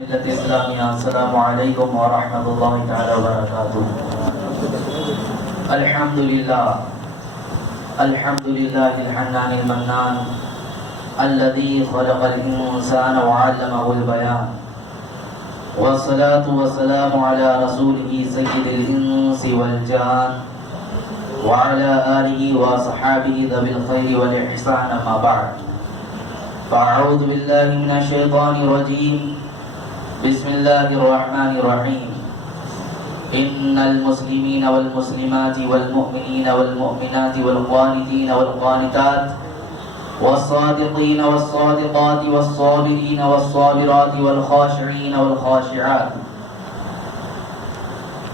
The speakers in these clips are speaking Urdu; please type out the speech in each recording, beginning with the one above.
ملت اسلامیہ السلام علیکم ورحمۃ اللہ تعالی وبرکاتہ۔ الحمد للہ الحنان المنان الذي خلق الانسان وعلمه البيان، والصلاة والسلام على رسوله سيد الانس والجان وعلى آله وصحابه ذوي الخير والإحسان، ما بعد، فأعوذ بالله من الشيطان الرجيم، بسم الله الرحمن الرحيم۔ إن المسلمين والمسلمات والمؤمنين والمؤمنات والقانتين والقانتات والصادقين والصادقات والصابرين والصابرات والخاشعين والخاشعات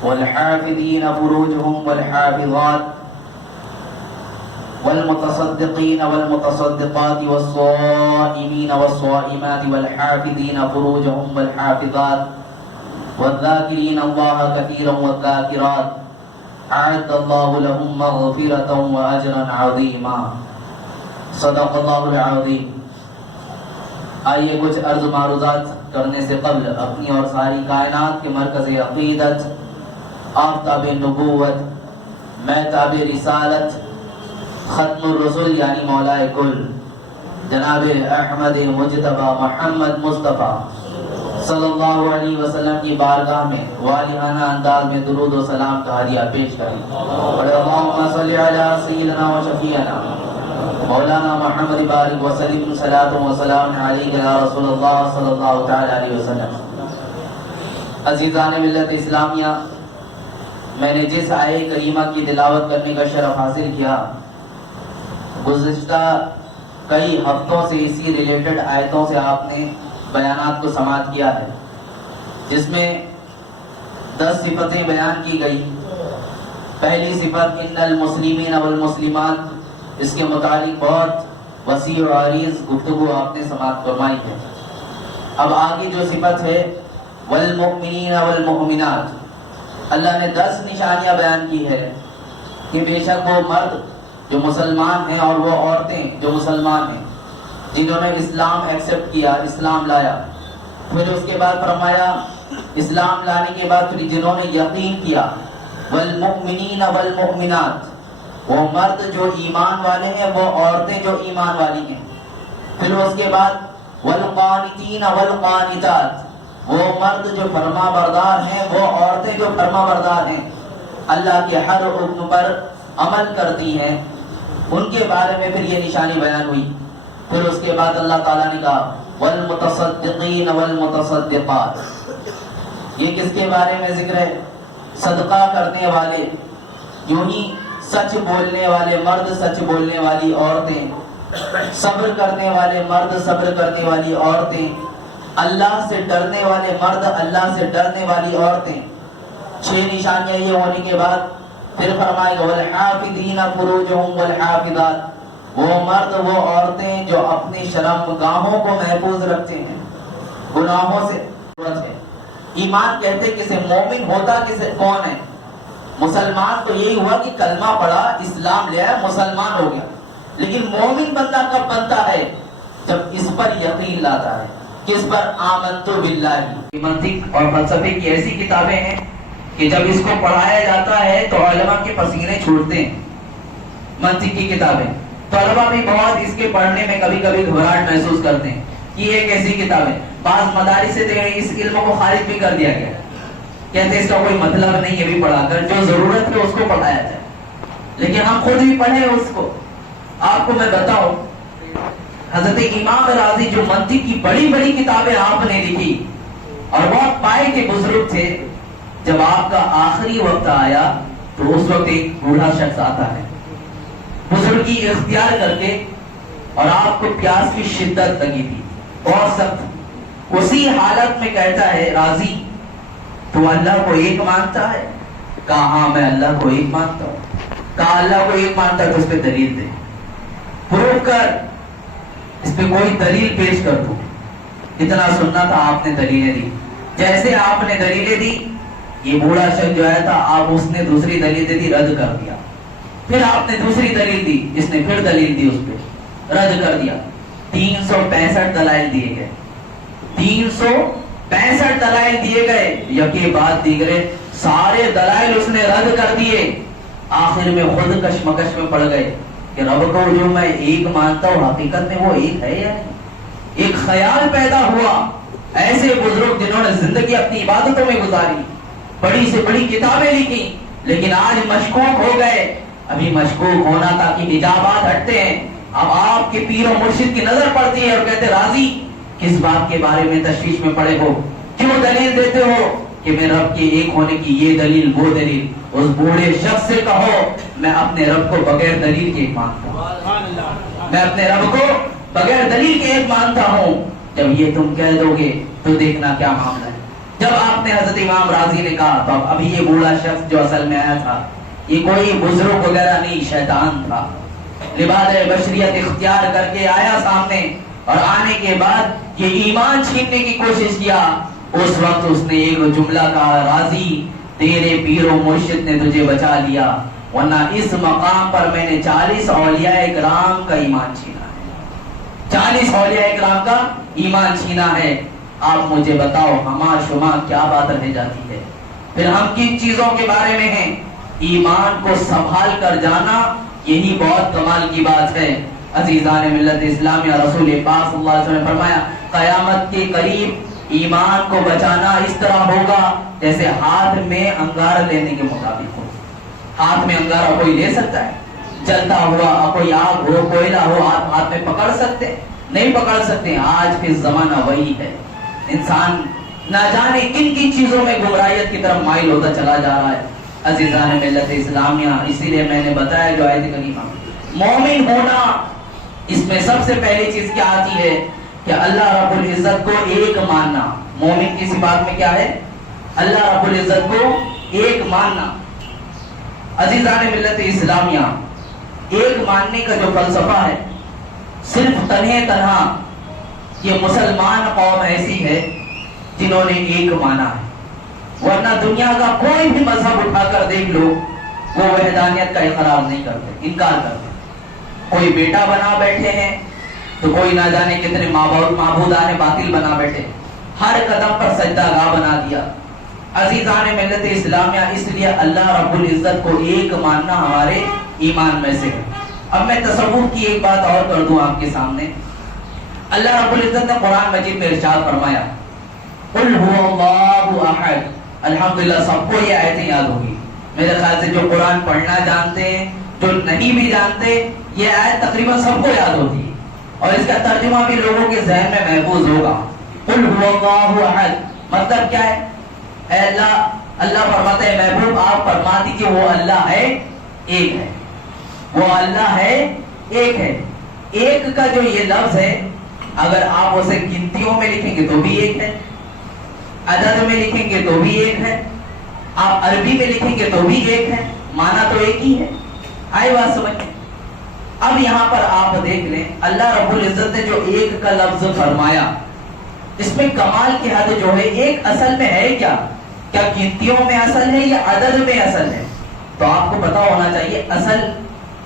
والحافظين فروجهم والحافظات والمتصدقين والمتصدقات والصائمين والصائمات والحافظين فروجهم والحافظات والذاكرين الله كثيرا والذاكرات أعد الله لهم مغفرة وأجرا عظيما، صدق الله العظيم۔ آئیے کچھ عرض معروضات کرنے سے قبل اپنی اور ساری کائنات کے مرکز عقیدت، آفتاب نبوت، محتاب رسالت، ختم الرسول یعنی مولائے کل جناب احمد مجتبی محمد مصطفیٰ صلی اللہ علیہ وسلم کی بارگاہ میں والہانہ انداز میں درود و سلام کا ہدیہ پیش کریں۔ اللہم صلی علی سیدنا و شفیعنا مولانا محمد بارک وسلم صلاۃ و سلام علیک یا رسول اللہ صلی اللہ تعالی علیہ وسلم۔ عزیزان ملت اسلامیہ، میں نے جس آیہ کریمہ کی تلاوت کرنے کا شرف حاصل کیا، گزشتہ کئی ہفتوں سے اسی ریلیٹڈ آیتوں سے آپ نے بیانات کو سماعت کیا ہے، جس میں 10 صفتیں بیان کی گئی۔ پہلی صفت ان المسلمین والمسلمات، اس کے متعلق بہت وسیع و عریض گفتگو آپ نے سماعت فرمائی ہے۔ اب آگے جو صفت ہے والمؤمنین والمؤمنات، اللہ نے 10 نشانیاں بیان کی ہے کہ بے شک وہ مرد جو مسلمان ہیں اور وہ عورتیں جو مسلمان ہیں، جنہوں نے اسلام ایکسپٹ کیا، اسلام لایا، پھر اس کے بعد فرمایا اسلام لانے کے بعد پھر جنہوں نے یقین کیا، والمؤمنین والمؤمنات، وہ مرد جو ایمان والے ہیں، وہ عورتیں جو ایمان والی ہیں، پھر اس کے بعد والقانتین والقانتات، وہ مرد جو فرما بردار ہیں، وہ عورتیں جو فرما بردار ہیں، اللہ کے ہر حکم پر عمل کرتی ہیں، ان کے بارے میں پھر یہ نشانی بیان ہوئی۔ پھر اس کے بعد اللہ تعالیٰ نے کہا والمتصدقین والمتصدقات، یہ کس کے بارے میں ذکر ہے؟ صدقہ کرنے والے، یوں ہی سچ بولنے والے مرد، سچ بولنے والی عورتیں، صبر کرنے والے مرد، صبر کرنے والی عورتیں، اللہ سے ڈرنے والے مرد، اللہ سے ڈرنے والی عورتیں۔ 6 نشانیاں یہ ہونے کے بعد پھر فرمائے گا والحافظین فروجہم والحافظات، وہ مرد وہ عورتیں جو اپنی شرم گاہوں کو محفوظ رکھتے ہیں، گناہوں سے ہے۔ ایمان کہتے کسے؟ مومن ہوتا کسے؟ کون ہے؟ مسلمان تو یہی ہوا کہ کلمہ پڑھا، اسلام لیا، مسلمان ہو گیا، لیکن مومن بندہ کب بنتا ہے؟ جب اس پر یقین لاتا ہے۔ کس پر؟ آمنت باللہ۔ منطق اور فلسفے کی ایسی کتابیں ہیں کہ جب اس کو پڑھایا جاتا ہے تو علماء کے پسینے چھوٹتے ہیں۔ منطق کی کتابیں طلبہ بھی بہت اس کے پڑھنے میں کبھی کبھی گھبراہٹ محسوس کرتے ہیں کہ یہ ایسی کتابیں، بعض مدارس سے اس علم کو خارج بھی کر دیا گیا، کہتے ہیں اس کا کوئی مطلب نہیں ہے، بھی پڑھا کر جو ضرورت ہے اس کو پڑھایا جائے، لیکن ہم خود بھی پڑھیں اس کو۔ آپ کو میں بتاؤں، حضرت امام راضی جو منطق کی بڑی بڑی کتابیں آپ نے لکھی اور بہت پائے کے بزرگ تھے، جب آپ کا آخری وقت آیا تو اس وقت ایک بوڑھا شخص آتا ہے بزرگی اختیار کر کے، اور آپ کو پیاس کی شدت لگی تھی بہت سخت، اسی حالت میں کہتا ہے راضی تو اللہ کو ایک مانتا ہے؟ کہا ہاں میں اللہ کو ایک مانتا ہوں۔ کہا اللہ کو ایک مانتا ہے تو اس پہ دلیل دے، پروف کر، اس پہ کوئی دلیل پیش کر دو۔ اتنا سننا تھا، آپ نے دلیلیں دی، جیسے آپ نے دلیلیں دی یہ بوڑھا شخص جو آیا تھا، آپ اس نے دوسری دلیل دے دی، رد کر دیا، پھر آپ نے دوسری دلیل دی، اس نے پھر دلیل دی، اس پہ رد کر دیا۔ 365 دلائل دیے گئے، 65 دلائل دیے گئے، یکی بعد دیگرے سارے دلائل اس نے رد کر دیے. آخر میں خود کشمکش میں پڑ گئے کہ رب کو جو میں ایک مانتا ہوں حقیقت میں وہ ایک ہے یا نہیں. ایک خیال پیدا ہوا. ایسے بزرگ جنہوں نے زندگی اپنی عبادتوں میں گزاری، بڑی سے بڑی کتابیں لکھی، لیکن آج مشکوک ہو گئے. ابھی مشکوک ہونا تھا کہ نجابات ہٹتے ہیں. اب آپ کے پیر و مرشد کی نظر پڑتی ہے اور کہتے راضی کس بات کے بارے میں تشویش میں پڑے ہو، کیوں دلیل دیتے ہو کہ میں رب کے ایک ہونے کی یہ دلیل وہ دلیل. اس بوڑھے شخص سے کہو میں اپنے رب کو بغیر دلیل کے ایک مانتا ہوں، میں اپنے رب کو بغیر دلیل کے ایک مانتا ہوں. جب یہ تم کہہ دو گے تو دیکھنا کیا معاملہ ہے. جب آپ نے حضرت امام راضی نے کہا تو ابھی یہ بوڑھا شخص جو اصل میں آیا تھا یہ کوئی بزرگ وغیرہ نہیں، شیطان تھا. لباس بشریت اختیار کر کے آیا سامنے، اور آنے کے بعد یہ ایمان چھیننے کی کوشش کیا. اس وقت اس نے ایک جملہ کہا راضی تیرے پیر و مرشد نے تجھے بچا لیا، ورنہ اس مقام پر میں نے 40 اولیاء اکرام کا ایمان چھینا ہے. 40 اولیاء اکرام کا ایمان چھینا ہے. آپ مجھے بتاؤ ہمارا شما کیا بات رہ جاتی ہے؟ پھر ہم کن چیزوں کے بارے میں ہیں؟ ایمان کو سنبھال کر جانا یہی بہت کمال کی بات ہے. عزیزان ملت اسلامیہ، رسول پاک صلی اللہ علیہ وسلم نے فرمایا قیامت کے قریب ایمان کو بچانا اس طرح ہوگا جیسے ہاتھ میں انگارہ لینے کے مطابق ہو. ہاتھ میں انگارہ کوئی لے سکتا ہے؟ جلتا ہوا کوئی آگ ہو، کوئلہ ہو، ہاتھ میں پکڑ سکتے؟ نہیں پکڑ سکتے. آج پھر زمانہ وہی ہے. انسان نہ جانے کن کن چیزوں میں گمراہیت کی طرف مائل ہوتا چلا جا رہا ہے. عزیزان ملت اسلامیہ، اسی لیے میں نے بتایا جو آیت کریمہ مومن ہونا، اس میں سب سے پہلی چیز کیا آتی ہے کہ اللہ رب العزت کو ایک ماننا. مومن کی صفات میں کیا ہے؟ اللہ رب العزت کو ایک ماننا. عزیزان ملت اسلامیہ، ایک ماننے کا جو فلسفہ ہے صرف تنہا یہ مسلمان قوم ایسی ہے جنہوں نے ایک مانا ہے. ورنہ دنیا کا کوئی بھی مذہب اٹھا کر دیکھ لو وہ وحدانیت کا اقرار نہیں کرتے، انکار کرتے. کوئی بیٹا بنا بیٹھے ہیں تو کوئی نہ جانے کتنے معبودان باطل بنا بیٹھے، ہر قدم پر سجدہ گاہ بنا دیا. عزیزان ملت اسلامیہ، اس لیے اللہ رب العزت کو ایک ماننا ہمارے ایمان میں سے ہے. اب میں تصوف کی ایک بات اور کر دوں آپ کے سامنے. اللہ رب العزت نے قرآن مجید میں ارشاد فرمایا قل هو اللہ احد. الحمدللہ سب کو یہ آیتیں یاد ہوگی. میرے خیال سے جو قرآن پڑھنا جانتے ہیں، جو نہیں بھی جانتے، یہ آیت تقریباً سب کو یاد ہوتی ہے اور اس کا ترجمہ بھی لوگوں کے ذہن میں محفوظ ہوگا. قل هو اللہ احد مطلب کیا ہے؟ اے اللہ فرماتے ہیں محبوب آپ فرما دیجیے وہ اللہ ہے، ایک ہے. وہ اللہ ہے، ایک ہے. ایک کا جو یہ لفظ ہے اگر آپ اسے گنتیوں میں لکھیں گے تو بھی ایک ہے، عدد میں لکھیں گے تو بھی ایک ہے، آپ عربی میں لکھیں گے تو بھی ایک ہے. معنی تو ایک ہی ہے. آئی بات سمجھ؟ اب یہاں پر آپ دیکھ لیں اللہ رب العزت نے جو ایک کا لفظ فرمایا، اس میں کمال کی حد جو ہے ایک اصل میں ہے کیا گنتیوں میں اصل ہے یا عدد میں اصل ہے؟ تو آپ کو پتا ہونا چاہیے اصل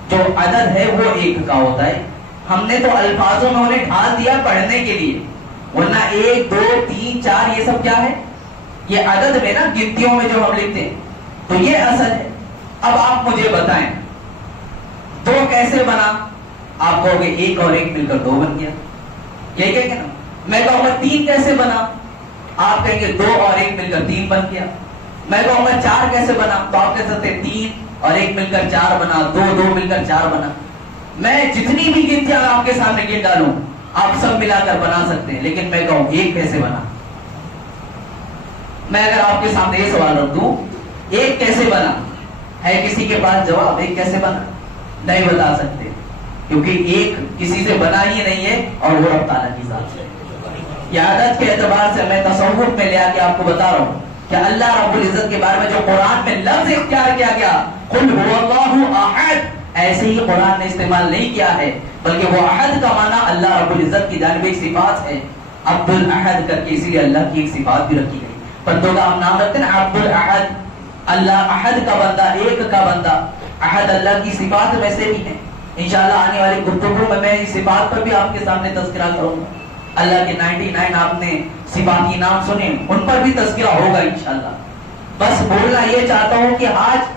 جو عدد ہے وہ ایک کا ہوتا ہے. ہم نے تو الفاظوں میں انہیں ڈھال دیا پڑھنے کے لیے، ورنہ 1 2 3 4 یہ سب کیا ہے؟ یہ عدد میں نا گنتیوں میں جو ہم لکھتے ہیں تو یہ اصل ہے. اب آپ مجھے بتائیں 2 کیسے بنا؟ آپ کہو گے 1 اور 1 مل کر 2 بن گیا، یہ کہیں گے نا. میں کہوں گا 3 کیسے بنا؟ آپ کہیں گے 2 اور 1 مل کر 3 بن گیا. میں کہوں گا 4 کیسے بنا؟ تو آپ کہہ سکتے 3 اور 1 مل کر 4 بنا، 2 مل کر 4 بنا. میں جتنی بھی گنتیاں آپ کے سامنے گن ڈالوں آپ سب ملا کر بنا سکتے ہیں، لیکن میں کہوں 1 کیسے بنا؟ میں اگر آپ کے سامنے یہ سوال رکھ دوں 1 کیسے بنا، ہے کسی کے پاس جواب 1 کیسے بنا؟ نہیں بتا سکتے، کیونکہ 1 کسی سے بنا ہی نہیں ہے اور وہ رب تعالیٰ کی ذات سے. یہ عادت کے اعتبار سے میں تصوف میں لے آ کے آپ کو بتا رہا ہوں کہ اللہ رب العزت کے بارے میں جو قرآن میں لفظ اختیار کیا گیا قل هو اللہ احد، ایسے ہی قرآن نے استعمال نہیں کیا ہے، بلکہ وہ احد کا معنی اللہ رب العزت کی جانب ایک صفات ہے عبد الاحد کر کے، اسی لیے اللہ کی ایک صفات بھی رکھی گئی. بندوں کا ہم نام رکھتے ہیں نا عبد الاحد، اللہ احد کا بندہ، ایک کا بندہ. احد اللہ کی صفات میں سے بھی ہے. انشاءاللہ آنے والی گفتگو میں اس صفات پر بھی آپ کے سامنے تذکرہ کروں گا. اللہ کے 99 آپ نے صفاتی نام سنے، ان پر بھی تذکرہ ہوگا انشاءاللہ. بس بولنا یہ چاہتا ہوں کہ آج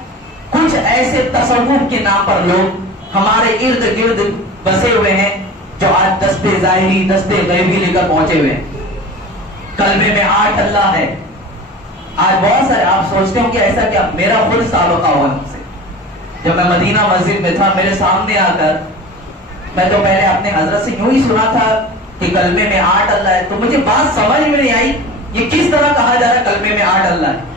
کچھ ایسے تصوف کے نام پر لوگ ہمارے ارد گرد بسے ہوئے ہیں جو آج دست ظاہری دست غیبی لے کر پہنچے ہوئے ہیں. کلمے میں 8 اللہ ہے. آج بہت سارے آپ سوچتے ہوں کہ ایسا کیا، میرا خود سابقہ ہوا ان سے. جب میں مدینہ مسجد میں تھا، میرے سامنے آ کر میں تو پہلے اپنے حضرت سے یوں ہی سنا تھا کہ کلمے میں 8 اللہ ہے، تو مجھے بات سمجھ میں نہیں آئی یہ کس طرح کہا جا رہا ہے کلمے میں 8 اللہ ہے.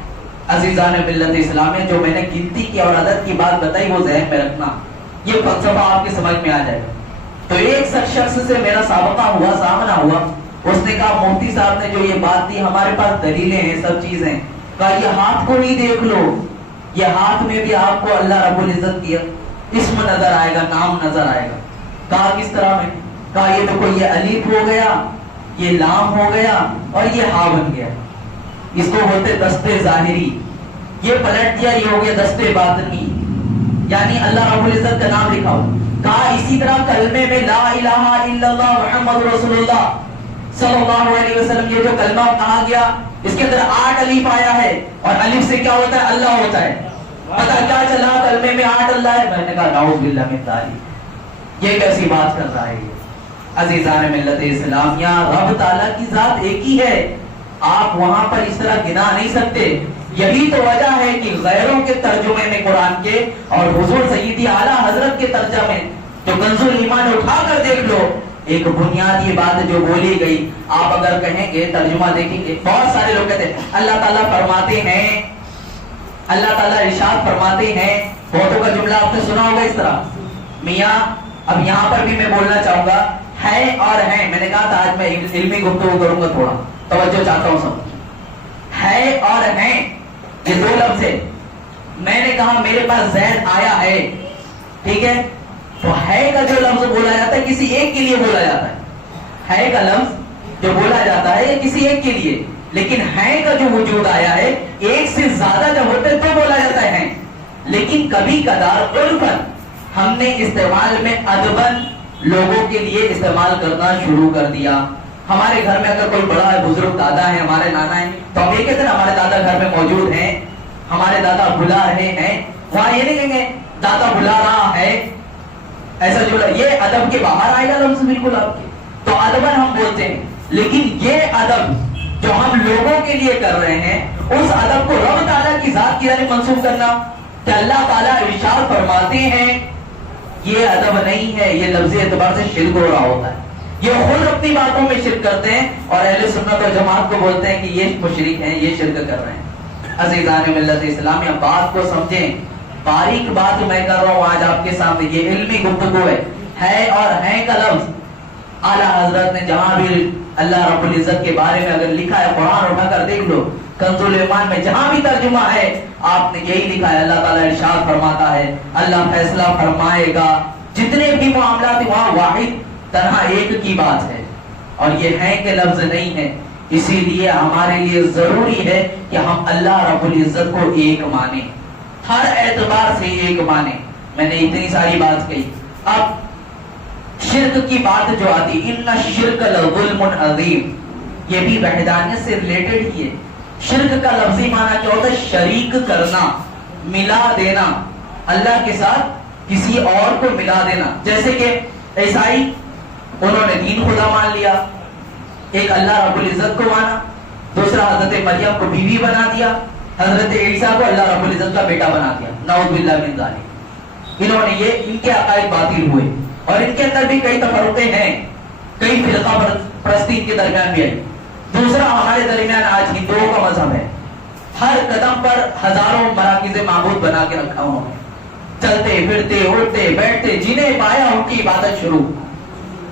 عزیزان ملت اسلامیہ، جو میں نے گنتی کی اور عدد کی بات بتائی وہ ذہن میں رکھنا، یہ فلسفہ آپ کے سمجھ میں آ جائے گا. تو ایک شخص سے میرا سابقہ ہوا، سامنا ہوا. اس نے کہا مفتی صاحب نے جو یہ بات دی، ہمارے پاس دلیلیں ہیں، سب چیزیں. کہا یہ ہاتھ کو نہیں دیکھ لو، یہ ہاتھ میں بھی آپ کو اللہ رب العزت کی اسم نظر آئے گا، نام نظر آئے گا. کہا کس طرح میں؟ کہا یہ دیکھو، یہ الف ہو گیا، یہ لام ہو گیا اور یہ ہا بن گیا. اس کو بولتے دستے ظاہری. یہ پلٹ دیا، یہ ہو گیا دستے باطنی، یعنی اللہ رب العزت کا نام لکھا ہو. کہا اسی طرح کلمے میں لا الہ الا اللہ محمد رسول اللہ صلی اللہ علیہ وسلم، یہ جو کلمہ کہا گیا اس کے اندر 8 الف آیا ہے، اور الف سے کیا ہوتا ہے؟ اللہ ہوتا ہے. پتا کیا چلا کلمے میں 8 اللہ ہے؟ میں نے کہا نعوذ باللہ من ذالک، یہ کیسی بات کر رہا ہے یہ. عزیزان ملت اسلامیہ، رب تعالیٰ کی ذات ایک ہی ہے، آپ وہاں پر اس طرح گنا نہیں سکتے. یہی تو وجہ ہے کہ غیروں کے ترجمے میں قرآن کے اور حضور سیدی اعلیٰ حضرت کے ترجمے جو کنز الایمان اٹھا کر دیکھ لو، ایک بنیادی بات جو بولی گئی، آپ اگر کہیں گے ترجمہ دیکھیں گے، بہت سارے لوگ کہتے ہیں اللہ تعالیٰ فرماتے ہیں، اللہ تعالیٰ ارشاد فرماتے ہیں. بہتوں کا جملہ آپ نے سنا ہوگا اس طرح. میاں اب یہاں پر بھی میں بولنا چاہوں گا، ہے اور ہیں. میں نے کہا تھا آج میں علمی گفتگو کروں گا، تھوڑا توجہ چاہتا ہوں سب. ہے اور ہیں یہ 2 لفظ ہے. میں نے کہا میرے پاس زید آیا ہے، ٹھیک ہے، تو ہے کا جو لفظ بولا جاتا ہے کسی ایک کے لیے بولا جاتا ہے. ہے کا لفظ جو بولا جاتا ہے یہ کسی ایک کے لیے، لیکن ہے کا جو وجود آیا ہے ایک سے زیادہ جب ہوتے تو بولا جاتا ہے. لیکن کبھی کبھار عرفاً ہم نے استعمال میں ادباً لوگوں کے لیے استعمال کرنا شروع کر دیا. ہمارے گھر میں اگر کوئی بڑا ہے، بزرگ دادا ہے، ہمارے نانا ہے، تو ہم یہ کہتے ہیں ہمارے دادا گھر میں موجود ہیں، ہمارے دادا بلا رہے ہیں. وہاں یہ نہیں کہیں گے دادا بلا رہا ہے، ایسا جو یہ ادب کے باہر آئے گا لفظ بالکل آپ کے. تو ادباً ہم بولتے ہیں، لیکن یہ ادب جو ہم لوگوں کے لیے کر رہے ہیں، اس ادب کو رب تعالیٰ کی ذات کی طرف منسوب کرنا کہ اللہ تعالیٰ ارشاد فرماتے ہیں، یہ ادب نہیں ہے. یہ لفظ اعتبار سے شرک ہو رہا ہوتا ہے. یہ خود اپنی باتوں میں شرک کرتے ہیں اور اہل سنت و جماعت کو بولتے ہیں کہ یہ مشرک ہیں، یہ شرک کر رہے ہیں. عزیزان ملت اسلامیہ، بات کو سمجھیں. باریک بات میں کر رہا ہوں آج آپ کے سامنے، یہ علمی گفتگو ہے اور ہیں کا لفظ اعلیٰ حضرت نے جہاں بھی اللہ رب العزت کے بارے میں اگر لکھا ہے، قرآن اٹھا کر دیکھ لو، کنز الایمان میں جہاں بھی ترجمہ ہے آپ نے یہی لکھا ہے. اللہ تعالیٰ ارشاد فرماتا ہے اللہ فیصلہ فرمائے گا. جتنے بھی معاملات وہاں واحد تنہا ایک کی بات ہے، اور یہ ہے کہ لفظ نہیں ہے. اسی لیے ہمارے لیے ضروری ہے کہ ہم اللہ رب العزت کو ایک مانیں، ہر اعتبار سے ایک مانیں. میں نے اتنی ساری بات کہی. اب شرک کی بات جو آتی، ان الشرک لظلم عظیم، یہ بھی وحدانیت سے ریلیٹڈ ہی ہے. شرک کا لفظی معنی کیا ہوتا ہے؟ شریک کرنا، ملا دینا، اللہ کے ساتھ کسی اور کو ملا دینا. جیسے کہ عیسائی، انہوں نے دین خدا مان لیا، ایک اللہ رب العزت کو مانا، دوسرا حضرت مریم کو بیوی بنا دیا، حضرت عیسیٰ کو اللہ رب العزت کا بیٹا بنا دیا. نعوذ باللہ من ذالک. انہوں نے یہ، ان کے عقائد باطل ہوئے، اور ان کے اندر بھی کئی تفرقے ہیں، کئی فرقہ پرستی ان کے درمیان بھی ہے. دوسرا ہمارے درمیان آج ہندوؤں کا مذہب ہے، ہر قدم پر ہزاروں مراکز معبود بنا کے رکھا انہوں نے. چلتے پھرتے اٹھتے بیٹھتے، جنہیں پایا ان کی عبادت شروع،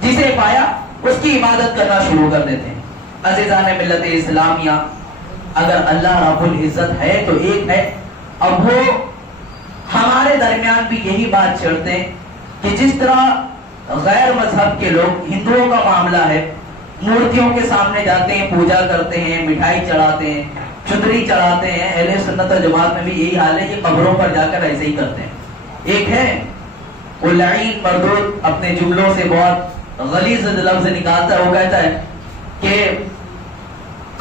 جسے پایا اس کی عبادت کرنا شروع کر دیتے ہیں. عزیزان ملت اسلامیہ، اگر اللہ رب العزت ہے تو ایک ہے. اب وہ ہمارے درمیان بھی یہی بات چھڑتے ہیں کہ جس طرح غیر مذہب کے لوگ، ہندوؤں کا معاملہ ہے، مورتیوں کے سامنے جاتے ہیں، پوجا کرتے ہیں، مٹھائی چڑھاتے ہیں، چدری چڑھاتے ہیں. اہل سنت و جماعت میں بھی یہی حال ہے کہ قبروں پر جا کر ایسے ہی کرتے ہیں. ایک ہے وہ لعین مردود، اپنے جملوں سے بہت غلیظ لفظ نکالتا ہے. وہ کہتا ہے کہ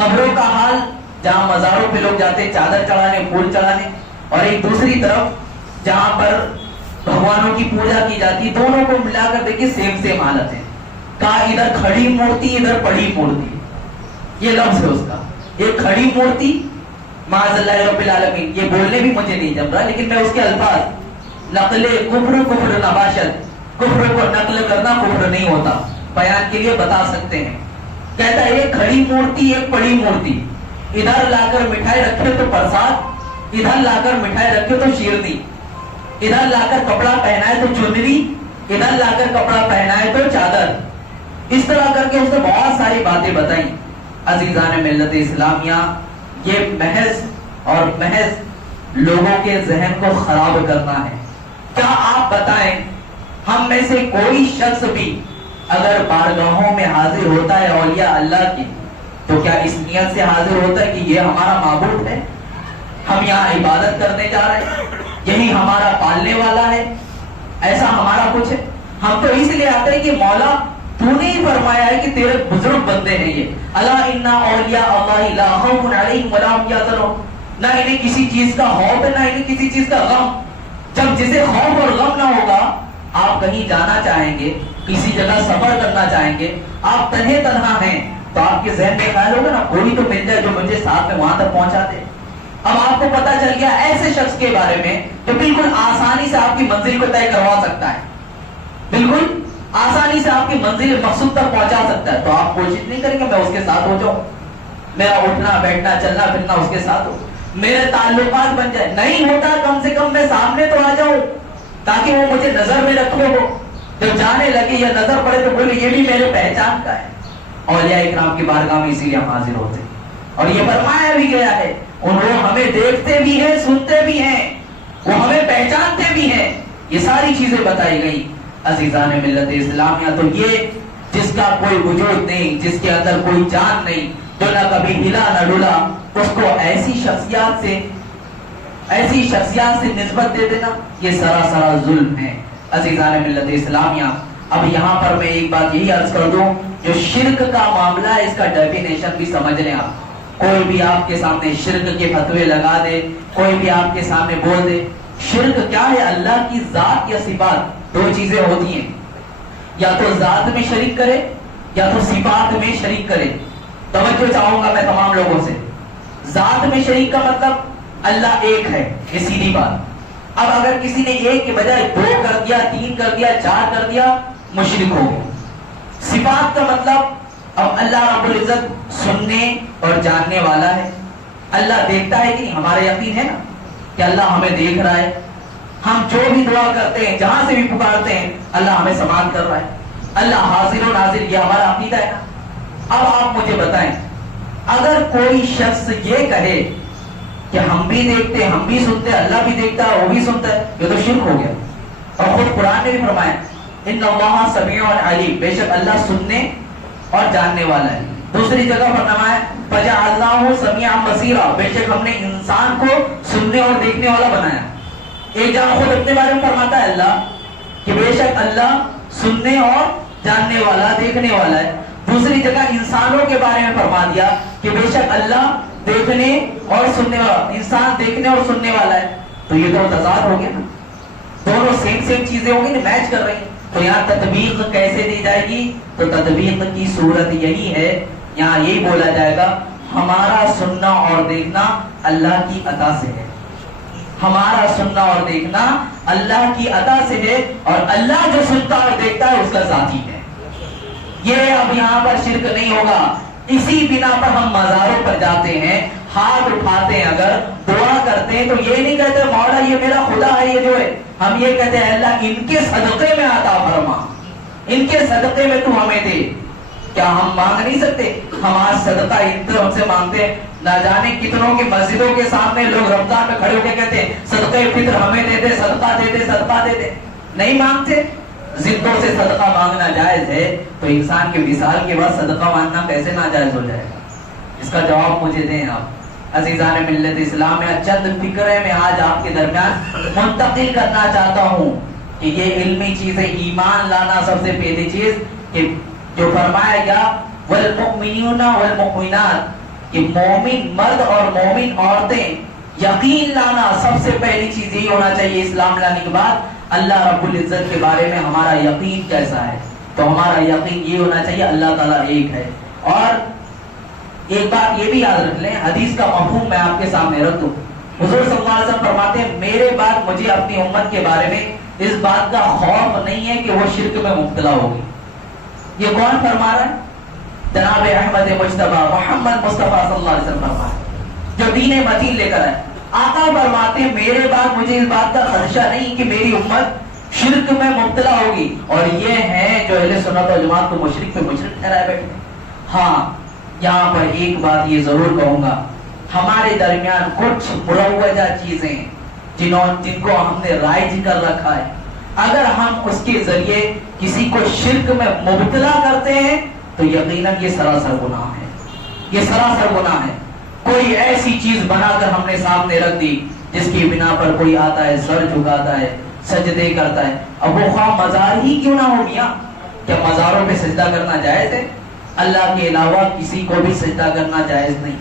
قبروں کا حال جہاں مزاروں پہ لوگ جاتے ہیں چادر چڑھانے پھول چڑھانے، اور ایک دوسری طرف جہاں پر بھگوانوں کی پوجا کی جاتی، دونوں کو ملا کر دیکھیے سیم حالت ہے. کہا ادھر کھڑی مورتی ادھر پڑی مورتی، یہ لفظ ہے اس کا. ایک کھڑی مورتی معاذ اللہ رب العالمین، یہ بولنے بھی مجھے نہیں جم رہا لیکن میں اس کے الفاظ نقل کفر نباشت، کفر کو نقل کرنا کفر نہیں ہوتا، بیان کے لیے بتا سکتے ہیں. کہتا ہے ایک کھڑی مورتی ایک پڑی مورتی، ادھر لا کر مٹھائی رکھے تو پرساد، ادھر لا کر مٹھائی رکھے تو شیرنی، ادھر لا کر کپڑا پہنائے تو چنری، ادھر لا کر کپڑا پہنائے تو چادر. اس طرح کر کے اس نے بہت ساری باتیں بتائیں. عزیزان ملت اسلامیہ، یہ محض لوگوں کے ذہن کو خراب کرنا ہے. کیا آپ بتائیں ہم میں سے کوئی شخص بھی اگر بارگاہوں میں حاضر ہوتا ہے اولیاء اللہ کی تو کیا اس نیت سے حاضر ہوتا ہے کہ یہ ہمارا معبود ہے، ہم یہاں عبادت کرنے جا رہے ہیں، یہی ہمارا پالنے والا ہے، ایسا ہمارا کچھ ہے؟ ہم تو اس لیے آتے ہیں کہ مولا تو نے ہی فرمایا ہے کہ تیرے بزرگ بندے ہیں یہ، الا ان اولیاء اللہ لا خوف علیہم ولا هم یحزنون، نہ انہیں کسی چیز کا خوف ہے نہ انہیں کسی چیز کا غم. جب جسے خوف اور غم نہ ہوگا، آپ کہیں جانا چاہیں گے، کسی جگہ سفر کرنا چاہیں گے، آپ تنہا ہیں تو آپ کے ذہن میں خیال ہوگا نا کوئی تو مل جائے جو مجھے ساتھ میں وہاں تک پہنچا دے. اب آپ کو پتا چل گیا ایسے شخص کے بارے میں جو بالکل آسانی سے آپ کی منزل کو طے کروا سکتا ہے، بالکل آسانی سے آپ کی منزل مقصود تک پہنچا سکتا ہے، تو آپ کوشش نہیں کریں گے میں اس کے ساتھ ہو جاؤں، میرا اٹھنا بیٹھنا چلنا پھرنا اس کے ساتھ ہو، میرے تعلقات بن جائے. نہیں ہوتا، کم سے کم میں سامنے تو آ جاؤں تاکہ وہ مجھے نظر میں رکھے ہو، جب جانے لگے یا نظر پڑے تو بولے یہ بھی میرے پہچان کا ہے. اولیاء اکرام کی بارگاہ میں اسی لیے ہم حاضر ہوتے ہیں. اور یہ فرمایا بھی گیا ہے انہوں ہمیں دیکھتے بھی ہیں سنتے بھی ہیں، وہ ہمیں پہچانتے بھی ہیں. یہ ساری چیزیں بتائی گئی. عزیزان ملت اسلامیہ، تو یہ جس کا کوئی وجود نہیں، جس کے اندر کوئی جان نہیں، جو نہ کبھی ہلا نہ ڈولا، اس کو ایسی شخصیات سے نسبت دے دینا یہ سراسر ظلم ہے. عزیزان ملت اسلامیہ، اب یہاں پر میں ایک بات یہی عرض کر دوں، جو شرک کا معاملہ ہے اس کا ڈیفینیشن بھی سمجھ لیں. آپ کوئی بھی آپ کے سامنے شرک کے فتوے لگا دے، کوئی بھی آپ کے سامنے بول دے شرک کیا ہے، اللہ کی ذات یا صفات دو چیزیں ہوتی ہیں، یا تو ذات میں شریک کرے یا تو صفات میں شریک کرے. توجہ چاہوں گا میں تمام لوگوں سے. ذات میں شریک کا مطلب اللہ ایک ہے، یہ سیدھی بات. اب اگر کسی نے ایک کے بجائے دو کر دیا، تین کر دیا، چار کر دیا، مشرک ہو گیا. صفات کا مطلب اب اللہ رب العزت سننے اور جاننے والا ہے. اللہ دیکھتا ہے کہ نہیں، ہمارا یقین ہے نا کہ اللہ ہمیں دیکھ رہا ہے. ہم جو بھی دعا کرتے ہیں، جہاں سے بھی پکارتے ہیں، اللہ ہمیں سماعت کر رہا ہے. اللہ حاضر و ناظر، یہ ہمارا عقیدہ ہے نا. اب آپ مجھے بتائیں، اگر کوئی شخص یہ کہے کہ ہم بھی دیکھتے ہیں، ہم بھی سنتے ہیں، اللہ بھی دیکھتا ہے، وہ بھی سنتا ہے، یہ تو شرک ہو گیا. اور خود قرآن نے بھی فرمایا ان اللہ سمیع علیم، بے شک اللہ سننے اور جاننے والا ہے. دوسری جگہ پر فرمایا فجعلناہ سمیعا بصیرا، بے شک ہم نے انسان کو سننے اور دیکھنے والا بنایا. ایک جگہ خود اپنے بارے میں فرماتا ہے اللہ کہ بے شک اللہ سننے اور جاننے والا، دیکھنے والا ہے. دوسری جگہ انسانوں کے بارے میں فرما دیا کہ بے شک اللہ دیکھنے اور سننے والا، انسان دیکھنے اور سننے والا ہے. تو یہ تو تضاد ہو گیا نا، دونوں سیم چیزیں ہوں گی نا، میچ کر رہی ہیں. تو یہاں تطبیق کیسے دی جائے گی؟ تو تطبیق کی صورت یہی ہے، یہاں یہی بولا جائے گا ہمارا سننا اور دیکھنا اللہ کی عطا سے ہے. ہمارا سننا اور دیکھنا اللہ کی عطا سے ہے، اور اللہ جو سنتا اور دیکھتا ہے اس کا ذاتی ہے. یہ اب یہاں پر شرک نہیں ہوگا. اسی بنا پر ہم مزاروں پر جاتے ہیں، ہاتھ اٹھاتے ہیں، اگر دعا کرتے ہیں تو یہ نہیں کہتے مولا یہ میرا خدا ہے یہ جو ہے، ہم یہ کہتے ہیں اللہ ان کے صدقے میں عطا فرما، ان کے صدقے میں تو ہمیں دے. کیا ہم مانگ نہیں سکتے؟ ہم آج صدقہ ہم سے مانگتے ہیں، نہ جانے کتنوں کی مسجدوں کے سامنے لوگ رمضان میں کھڑے ہو کے کہتے ہیں صدقہ فطر ہمیں دے دے، صدقہ دے دے، صدقہ دے دے. نہیں مانگتے. زندوں سے صدقہ مانگنا جائز ہے تو انسان کے وصال کے بعد صدقہ مانگنا کیسے ناجائز ہو جائے گا؟ اس کا جواب مجھے دیں آپ. عزیزان ملت اسلام میں چند فکرے میں آج آپ کے درمیان منتقل کرنا چاہتا ہوں کہ یہ علمی چیزیں، ایمان لانا سب سے پہلی چیز، کہ جو فرمایا گیا والمؤمنون والمؤمنات کہ مومن مرد اور مومن عورتیں یقین لانا، سب سے پہلی چیز یہی ہونا چاہیے اسلام لانے کے بعد اللہ رب العزت کے بارے میں ہمارا یقین کیسا ہے. تو ہمارا یقین یہ ہونا چاہیے اللہ تعالیٰ ایک ہے. اور ایک بات یہ بھی یاد رکھ لیں، حدیث کا مفہوم میں آپ کے سامنے رکھ دوں. حضور صلی اللہ علیہ وسلم فرماتے ہیں میرے بعد مجھے اپنی امت کے بارے میں اس بات کا خوف نہیں ہے کہ وہ شرک میں مبتلا ہوگی. یہ کون فرما رہا ہے؟ جناب احمد مجتبی محمد مصطفیٰ صلی اللہ علیہ وسلم فرما رہے ہیں جو دین متین لے کر آئے. آقا فرماتے ہیں میرے بعد مجھے اس بات کا خدشہ نہیں کہ میری امت شرک میں مبتلا ہوگی. اور یہ ہیں جو اہل سنت و جماعت کو مشرک پہ مشرک ٹھہرائے بیٹھے. ہاں یہاں پر ایک بات یہ ضرور کہوں گا، ہمارے درمیان کچھ مروجہ چیزیں جن کو ہم نے رائج کر رکھا ہے، اگر ہم اس کے ذریعے کسی کو شرک میں مبتلا کرتے ہیں تو یقیناً یہ سراسر گناہ ہے. یہ سراسر گناہ ہے. کوئی ایسی چیز بنا کر ہم نے سامنے رکھ دی جس کی بنا پر کوئی آتا ہے سر جھکاتا ہے سجدے کرتا ہے. اب وہ خواہ مزار ہی کیوں نہ ہو میاں، کیا مزاروں پہ سجدہ کرنا جائز ہے؟ اللہ کے علاوہ کسی کو بھی سجدہ کرنا جائز نہیں.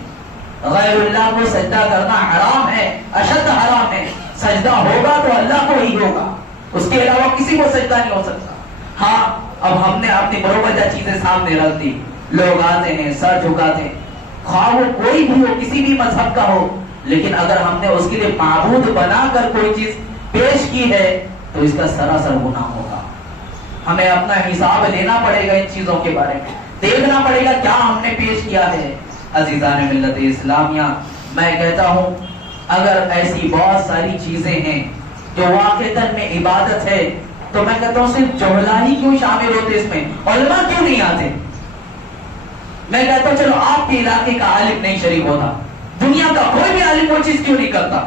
غیر اللہ کو سجدہ کرنا حرام ہے، اشد حرام ہے. سجدہ ہوگا تو اللہ کو ہی ہوگا، اس کے علاوہ کسی کو سجدہ نہیں ہو سکتا. ہاں اب ہم نے اپنی مروجہ چیزیں سامنے رکھ دی، لوگ آتے ہیں سر جھکاتے ہیں، خواہ وہ کوئی بھی ہو کسی بھی مذہب کا ہو، لیکن اگر ہم نے اس کے لیے معبود بنا کر کوئی چیز پیش کی ہے تو اس کا سراسر گناہ ہوگا. ہمیں اپنا حساب لینا پڑے گا، ان چیزوں کے بارے میں دیکھنا پڑے گا کیا ہم نے پیش کیا ہے. عزیزان ملت اسلامیہ، میں کہتا ہوں اگر ایسی بہت ساری چیزیں ہیں جو واقعتاً میں عبادت ہے تو میں کہتا ہوں صرف جہلا ہی کیوں شامل ہوتے اس میں، علماء کیوں نہیں آتے؟ میں کہتا ہوں چلو آپ کے علاقے کا عالم نہیں شریک ہوتا، دنیا کا کوئی بھی عالم وہ چیز کیوں نہیں کرتا؟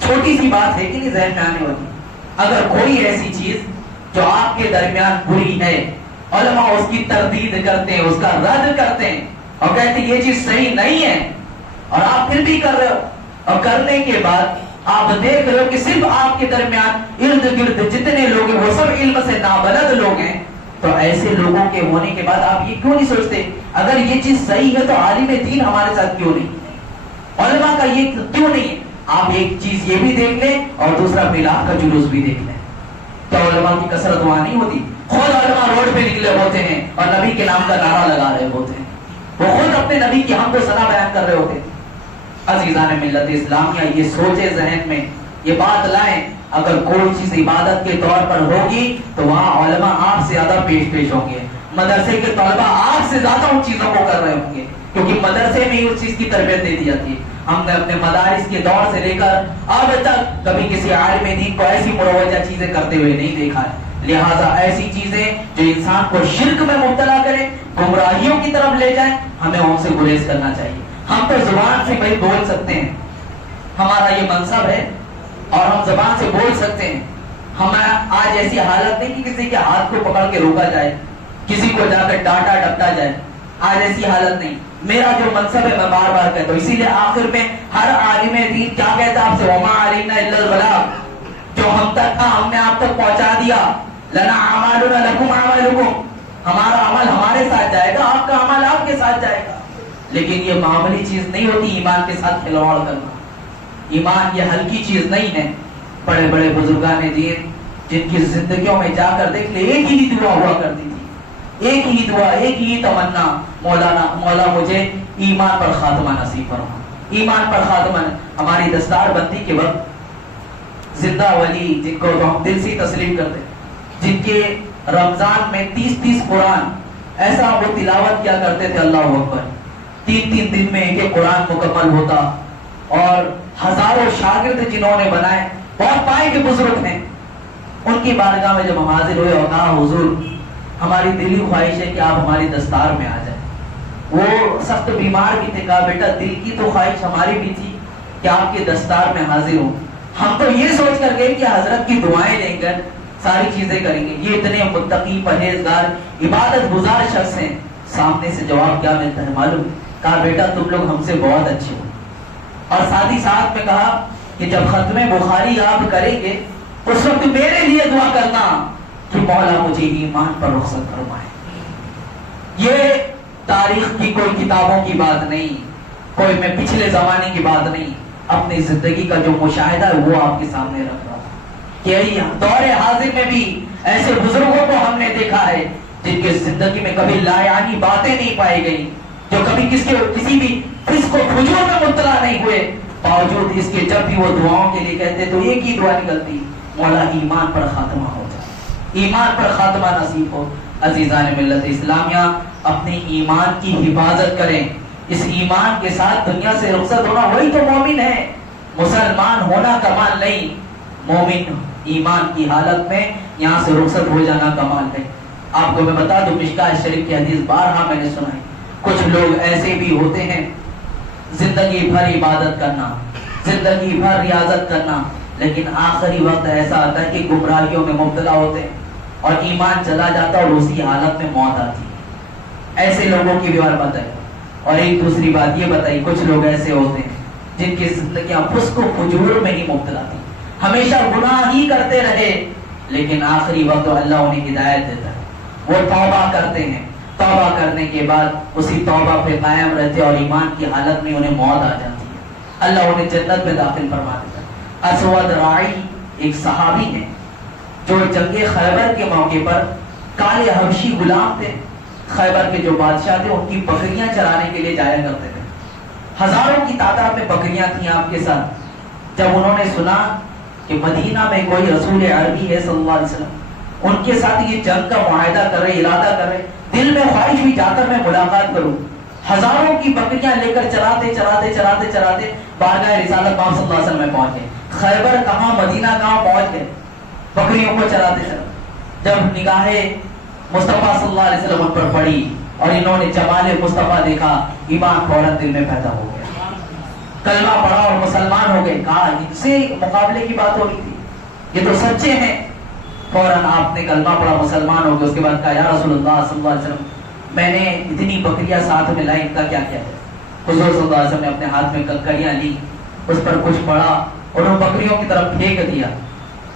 چھوٹی سی بات ہے کہ نہیں ذہن میں آنے والی. اگر کوئی ایسی چیز جو آپ کے درمیان بری ہے، علماء اس کی تردید کرتے ہیں، اس کا رد کرتے ہیں اور کہتے ہیں یہ چیز صحیح نہیں ہے، اور آپ پھر بھی کر رہے ہو، اور کرنے کے بعد آپ دیکھ رہے ہو کہ صرف آپ کے درمیان ارد گرد جتنے لوگ ہیں وہ سب علم سے نابلد لوگ ہیں، تو ایسے لوگوں کے ہونے کے بعد آپ یہ کیوں نہیں سوچتے اگر یہ چیز صحیح ہے تو عالم دین ہمارے ساتھ کیوں نہیں، علماء کا یہ کیوں نہیں ہے؟ آپ ایک چیز یہ بھی دیکھ لیں اور دوسرا میلاد کا جلوس بھی دیکھ لیں. کیا علماء کی کثرت وہاں نہیں ہوتی؟ خود علماء روڈ پہ نکلے ہوتے ہیں اور نبی کے نام کا نعرہ لگا رہے ہوتے ہیں، وہ خود اپنے نبی کی حمد و ثنا بیان کر رہے ہوتے ہیں. عزیزان ملت اسلامیہ، یہ سوچے ذہن میں، یہ بات لائیں اگر کوئی چیز عبادت کے طور پر ہوگی تو وہاں علماء آپ سے زیادہ پیش ہوں گے، مدرسے کے طلبہ آپ سے زیادہ ان چیزوں کو کر رہے ہوں گے، کیونکہ مدرسے میں ہی اس چیز کی تربیت دے دی جاتی ہے. ہم نے اپنے مدارس کے دور سے لے کر اب تک کبھی کسی عالم دین کو ایسی مروجہ چیزیں کرتے ہوئے نہیں دیکھا ہے. لہٰذا ایسی چیزیں جو انسان کو شرک میں مبتلا کریں، گمراہیوں کی طرف لے جائیں، ہمیں ان سے گریز کرنا چاہیے. ہم تو زبان سے بھائی بول سکتے ہیں، ہمارا یہ منصب ہے اور ہم زبان سے بول سکتے ہیں. ہمارا آج ایسی حالت نہیں کہ کسی کے ہاتھ کو پکڑ کے روکا جائے، کسی کو جا کر ڈانٹا ڈپٹا جائے، آج ایسی حالت نہیں. میرا جو منصب ہے میں بار بار کہتا ہوں، اسی لیے آخر میں ہر عالم دین کیا کہتا ہے آپ سے، وما علینا الا البلاغ، جو ہم تک تھا ہم نے آپ تک پہنچا دیا. لنا اعمالنا لکم اعمالکم، ہمارا عمل ہمارے ساتھ جائے گا، آپ کا عمل آپ کے ساتھ جائے گا. لیکن یہ معمولی چیز نہیں ہوتی ایمان کے ساتھ کھلواڑ کرنا. ایمان یہ ہلکی چیز نہیں ہے. بڑے بڑے بزرگان دین جن کی زندگیوں میں جا کر دیکھ لے ایک ہی دعا ہوا کرتی تھی، ایک ہی دعا، ایک ہی تمنا، مولا مجھے ایمان پر خاتمہ نصیب فرما، ایمان پر خاتمہ. ہماری دستار بندی کے وقت زندہ ولی جن کو ہم دل سے تسلیم کرتے، جن کے رمضان میں 30 قرآن ایسا وہ تلاوت کیا کرتے تھے، اللہ اکبر، 3 دن میں ایک قرآن مکمل ہوتا. اور ہزاروں شاگرد جنہوں نے بنائے، بہت پائے کے بزرگ ہیں، ان کی بارگاہ میں جب ہم حاضر ہوئے اور کہا حضور ہماری دلی خواہش ہے کہ آپ ہماری دستار میں آ جائیں. وہ سخت بیمار بھی تھے، کہا بیٹا دل کی تو خواہش ہماری بھی تھی کہ آپ کی دستار میں حاضر ہوں، ہم تو یہ سوچ کر گئے کہ حضرت کی دعائیں لیں کر ساری چیزیں کریں گے. یہ اتنے متقی پرہیزگار عبادت گزار شخص ہیں. سامنے سے جواب کیا ملتا ہے معلوم؟ کہا بیٹا تم لوگ ہم سے بہت اچھے ہو. اور ساتھ ہی ساتھ میں کہا کہ جب ختم بخاری آپ کریں گے اس وقت میرے لیے دعا کرنا کہ مولا مجھے ایمان پر رخصت فرمائے. یہ تاریخ کی کوئی کتابوں کی بات نہیں، کوئی میں پچھلے زمانے کی بات نہیں، اپنی زندگی کا جو مشاہدہ ہے وہ آپ کے سامنے رکھ رہا ہوں کہ دور حاضر میں بھی ایسے بزرگوں کو ہم نے دیکھا ہے جن کی زندگی میں کبھی لایعنی باتیں نہیں پائی گئی، جو کبھی کسی بھی فسق و فجور میں مبتلا نہیں ہوئے، باوجود اس کے جب بھی وہ دعاؤں کے لیے کہتے تو ایک ہی دعا نکلتی، مولا ایمان پر خاتمہ ہو جائے، ایمان پر خاتمہ نصیب ہو۔ عزیزان ملت اسلامیہ، اپنے ایمان کی حفاظت کریں، اس ایمان کے ساتھ دنیا سے رخصت ہونا وہی تو مومن ہے، مسلمان ہونا کمال نہیں، مومن ایمان کی حالت میں یہاں سے رخصت ہو جانا کمال ہے۔ آپ کو میں بتا دوں، مشکاۃ شریف کی حدیث بارہا میں نے سنائی، کچھ لوگ ایسے بھی ہوتے ہیں زندگی بھر عبادت کرنا، زندگی بھر ریاضت کرنا، لیکن آخری وقت ایسا آتا ہے کہ گمراہیوں میں مبتلا ہوتے ہیں اور ایمان چلا جاتا ہے اور اسی حالت میں موت آتی ہے۔ ایسے لوگوں کی بھی اور بتائی۔ اور ایک دوسری بات یہ بتائی، کچھ لوگ ایسے ہوتے ہیں جن کی زندگیاں فسق و فجور میں ہی مبتلا تھی، ہمیشہ گناہ ہی کرتے رہے، لیکن آخری وقت اللہ انہیں ہدایت دیتا ہے، وہ توبہ کرتے ہیں، توبہ کرنے کے بعد اسی توبہ پہ قائم رہتے اور ایمان کی حالت میں انہیں موت آ جاتی ہے، اللہ انہیں جنت میں داخل فرما دیتا ہے۔ اسود رائی ایک صحابی ہے جو جنگ خیبر کے موقع پر کالے حبشی غلام تھے، خیبر کے جو بادشاہ تھے ان کی بکریاں چرانے کے لیے جایا کرتے تھے، ہزاروں کی تعداد میں بکریاں تھیں آپ کے ساتھ۔ جب انہوں نے سنا کہ مدینہ میں کوئی رسول عربی ہے صلی اللہ علیہ وسلم، ان کے ساتھ یہ جنگ کا معاہدہ کر رہے، ارادہ کر رہے، دل میں خواہش ہوئی جا کر میں ملاقات کروں، ہزاروں کی بکریاں لے کر چراتے چراتے چراتے چراتے بارگاہ رسالت پاک صلی اللہ علیہ وسلم میں پہنچ گئے۔ خیبر کہاں، مدینہ کہاں پہنچ گئے، بکریوں کو چراتے چراتے۔ جب نگاہ مصطفیٰ صلی اللہ علیہ وسلم ان پر پڑی اور انہوں نے جمال مصطفیٰ دیکھا، ایمان فوراً دل میں پیدا ہو گیا، کلمہ پڑھا اور مسلمان ہو گئے۔ کہا ان سے مقابلے کی بات ہو رہی تھی، یہ تو سچے ہیں۔ فوراً آپ نے کلمہ پڑھا، مسلمان ہو گئے۔ اس کے بعد کہا، یا رسول اللہ صلی اللہ علیہ وسلم، میں نے اتنی بکریاں ساتھ میں لائی، ان کا کیا کیا ہے؟ حضور صلی اللہ علیہ وسلم نے اپنے ہاتھ میں کنکریاں لی، اس پر کچھ پڑا اور ان بکریوں کی طرف پھینک دیا۔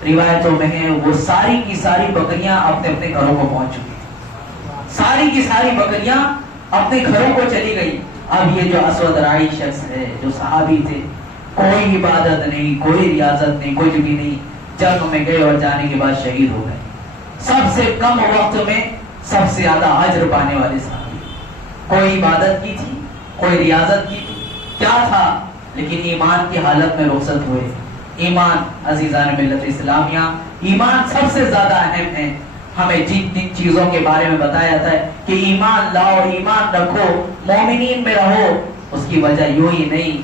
روایتوں میں ہے وہ ساری کی ساری بکریاں اپنے اپنے گھروں کو پہنچ چکی، ساری کی ساری بکریاں اپنے گھروں کو چلی گئی۔ اب یہ جو اسود رائی شخص ہے، جو صحابی تھے، کوئی عبادت نہیں، کوئی ریاضت نہیں، کچھ بھی نہیں، جنگ میں گئے اور جانے کے بعد شہید ہو گئے۔ سب سے کم وقت میں سب سے زیادہ اجر پانے والے صحابی، کوئی عبادت کی تھی، کوئی ریاضت کی تھی، کیا تھا، لیکن ایمان کی حالت میں رخصت ہوئے۔ ایمان عزیزان ملت اسلامیہ، ایمان سب سے زیادہ اہم ہے۔ ہمیں جن چیزوں کے بارے میں بتایا جاتا ہے کہ ایمان لاؤ، ایمان رکھو، مومنین میں رہو، اس کی وجہ یوں ہی نہیں،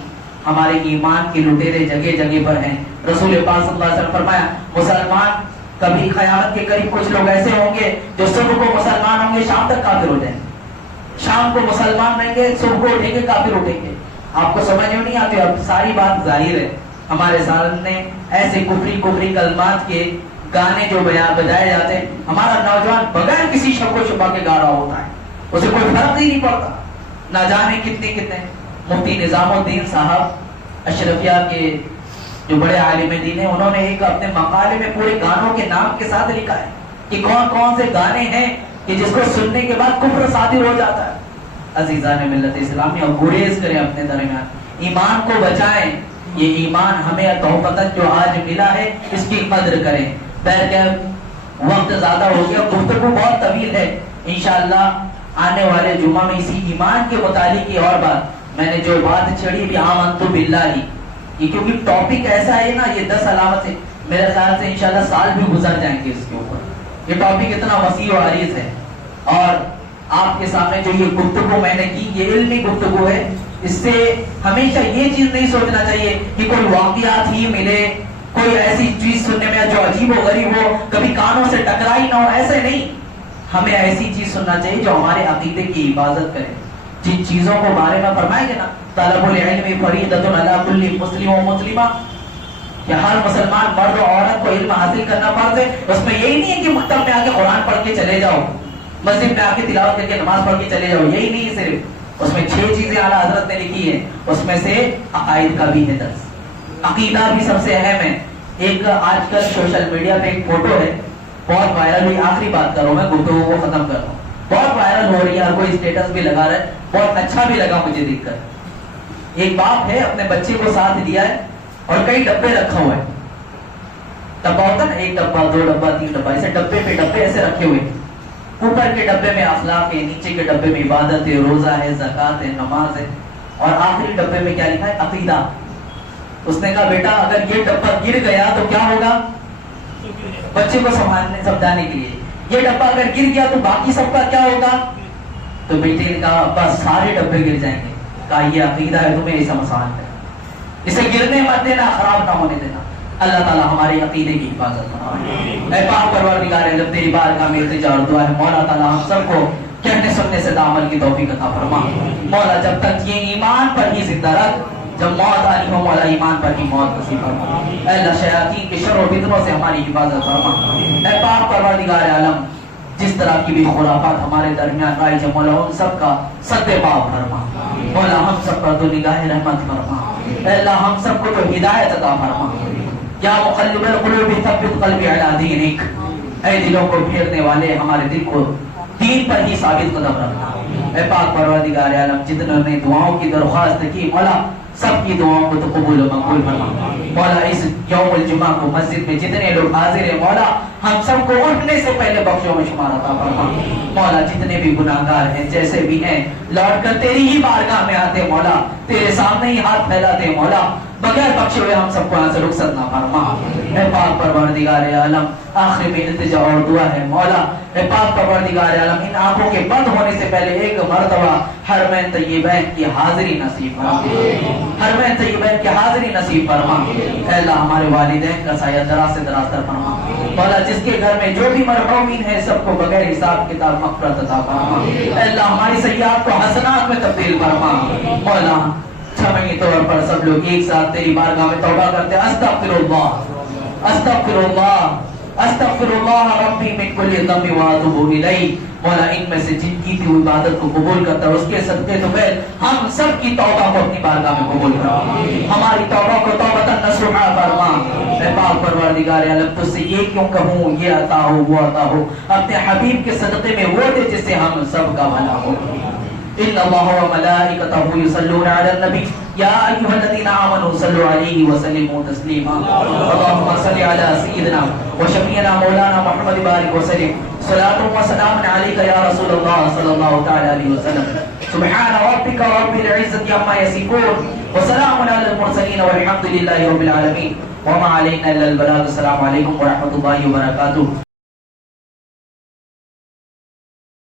ہمارے ایمان کے لٹیرے جگہ جگہ پر ہیں۔ رسول پاک صلی اللہ علیہ وسلم فرمایا، مسلمان کبھی قیامت کے قریب کچھ لوگ ایسے ہوں گے جو صبح کو مسلمان ہوں گے، شام تک کافر ہو جائیں گے، شام کو مسلمان رہیں گے، صبح کو اٹھیں گے کافر اٹھیں گے۔ آپ کو سمجھ نہیں آتی، اب ساری بات ظاہر ہے، ہمارے سامنے ایسے کفری کلمات کے گانے جو بجائے جاتے ہیں، ہمارا نوجوان بغیر کسی شک و شبہ کے گا رہا ہوتا ہے، اسے کوئی فرق ہی نہیں پڑتا۔ نہ جانے کتنے مفتی نظام الدین صاحب اشرفیہ کے جو بڑے عالم دین ہیں، انہوں نے ایک اپنے مقالے میں پورے گانوں کے نام کے ساتھ لکھا ہے کہ کون کون سے گانے ہیں کہ جس کو سننے کے بعد کفر صادر ہو جاتا ہے۔ عزیزان ملت اسلامی، اور گریز کریں اپنے درمیان، ایمان کو بچائیں۔ یہ ایمان ہمیں تحفتاً جو آج ملا ہے، اس کی قدر کریں۔ بہرکیف وقت زیادہ ہو گیا، گفتگو بہت طویل ہے، انشاءاللہ آنے والے جمعہ میں اسی ایمان کے متعلق کی اور بات، میں نے جو بات چھڑی بھی آمنت باللہ، یہ کیونکہ ٹاپک ایسا ہے نا، یہ 10 علامتیں، میرے خیال سے انشاءاللہ سال بھی گزر جائیں گے اس کے اوپر، یہ ٹاپک اتنا وسیع و عریض ہے۔ اور آپ کے سامنے جو یہ گفتگو میں نے کی، یہ علمی گفتگو ہے، اس سے ہمیشہ یہ چیز نہیں سوچنا چاہیے کہ کوئی واقعات ہی ملے، کوئی ایسی چیز سننے میں جو عجیب و غریب ہو، کبھی کانوں سے ٹکرائی نہ ہو، ایسے نہیں، ہمیں ایسی چیز سننا چاہیے جو ہمارے عقیدے کی حفاظت کرے۔ جن چیزوں کو بارے میں فرمائے گے نا، طلب العلم فریضۃ علی کل مسلم و مسلمہ، کہ ہر مسلمان مرد و عورت کو علم حاصل کرنا فرض ہے۔ اس میں یہی نہیں ہے کہ مکتب میں آ کے قرآن پڑھ کے چلے جاؤ، مسجد میں آ کے تلاوت کر کے نماز پڑھ کے چلے جاؤ، یہی نہیں ہے صرف، اس میں 6 چیزیں اعلیٰ حضرت نے لکھی ہے، اس میں سے عقائد کا بھی ہے درس، عقیدہ بھی سب سے اہم ہے۔ ایک آج کل سوشل میڈیا پہ ایک فوٹو ہے، بہت وائرل ہوئی، آخری بات کروں میں، گفتگو کو ختم کرتا ہوں۔ بہت وائرل ہو رہی ہے, ہر کوئی اسٹیٹس بھی لگا رہا ہے, بہت اچھا بھی لگا مجھے دیکھ کر. ایک باپ ہے اپنے بچے کو ساتھ دیا ہے اور کئی ڈبے رکھا ہوا ہے. ڈبا ہوتا نا, ایک ڈبا, دو ڈبا, تین ڈبا, ایسے ڈبے پہ ڈبے ایسے رکھے ہوئے. اوپر کے ڈبے میں اخلاق ہے, نیچے کے ڈبے میں عبادت ہے, روزہ ہے, زکات ہے, نماز ہے, اور آخری ڈبے میں کیا لکھا ہے؟ عقیدہ. اس نے کہا بیٹا اگر یہ ڈبا گر گیا تو کیا ہوگا؟ بچے کو سمجھانے کے لیے, یہ ڈبا اگر گر گیا تو باقی سب کا کیا ہوگا؟ تو بیٹے نے کہا ابا سارے ڈبے گر جائیں گے. کہا یہ عقیدہ ہے, تمہیں ایسا مسائل ہے, اسے گرنے مت دینا, خراب نہ ہونے دینا. اللہ تعالیٰ ہمارے عقیدے کی حفاظت فرمائے. اے پاک پروردگار عالم, تیری بارگاہ میں التجا اور دعا ہے مولا تعالیٰ ہم سب کو کہنے سننے سے عمل کی توفیق عطا فرما. مولا جب تک یہ ایمان پر ہی زندہ رکھ, جب موت آنی ہو مولا ایمان پر ہی موت نصیب فرما. اے اللہ شیاطین کے شر و فتنوں سے ہماری حفاظت فرما. اے پاک پروردگار عالم, جس طرح کی بھی خرافات ہمارے درمیان رائج ہے مولا ان سب کا سد باب فرما. مولا ہم سب پر تو نگاہ رحمت فرما. اے اللہ ہم سب کو تو ہدایت عطا فرما. یا مقلب القلوب ثبت قلبی علی دینک, اے دلوں کو پھیرنے والے ہمارے دل کو دین پر ہی ثابت قدم رکھنا. اے پاک پروردگار عالم, جتنوں نے دعاؤں کی درخواست کی مولا سب کی دعاؤں کو تو قبول و مقبول فرما. مولا اس یوم الجمعہ کو مسجد میں جتنے لوگ حاضر ہیں مولا ہم سب کو اٹھنے سے پہلے بخشوں میں شمار عطا فرما. مولا جتنے بھی گناہگار ہیں جیسے بھی ہیں لوٹ کر تیری ہی بارگاہ میں آتے مولا, تیرے سامنے ہی ہاتھ پھیلاتے مولا, بغیر بخشے ہوئے ہم سب کو یہاں سے رخصت نہ فرما. اے پاک پروردگار عالم, آخری میں التجا اور دعا ہے مولا, اے پاک پروردگار عالم ان آنکھوں کے بند ہونے سے پہلے ایک مرتبہ حرمین طیبین کی حاضری نصیب فرما. حرمین طیبین کی حاضری نصیب فرما. اے اللہ ہمارے والدین کا سایہ دراز سے دراز تر فرما. مولا جس کے گھر میں جو بھی مرحومین ہیں سب کو بغیر حساب کتاب مغفرت عطا فرما. اے اللہ ہماری سیئات کو حسنات میں تبدیل فرما. مولا چھمئی طور پر سب لوگ ایک ساتھ تیری بارگاہ میں توبہ کرتے ہیں. استغفر اللہ, استغفر اللہ, استغفر اللہ ربی من کل ذنب واتوب الیہ. مولا ان میں سے جن کی تھی عبادت کو قبول کرتا ہے اس کے صدقے تو پھر ہم سب کی توبہ کو اپنی بارگاہ میں قبول فرما. ہماری توبہ کو توبۃ نصوحا فرما. اے پاک پروردگار عالم, تجھ سے یہ کیوں کہوں یہ عطا ہو وہ عطا ہو, اپنے حبیب کے صدقے میں وہ دے جس سے ہم سب کا بھلا ہو. ان اللہ وملائکتہ یصلون علی النبی یا ایھا الذین آمنوا صلوا علیہ وسلموا تسلیما. اللهم صل علی سیدنا وشفیعنا مولانا محمد بارک وسلم. صلاۃ و سلام علیک یا رسول اللہ صلی اللہ تعالی علیہ وسلم. سبحان ربک رب العزة عما یصفون وسلام علی المرسلین والحمد للہ رب العالمین. وما علینا الا البلاغ. السلام علیکم ورحمۃ اللہ وبرکاتہ.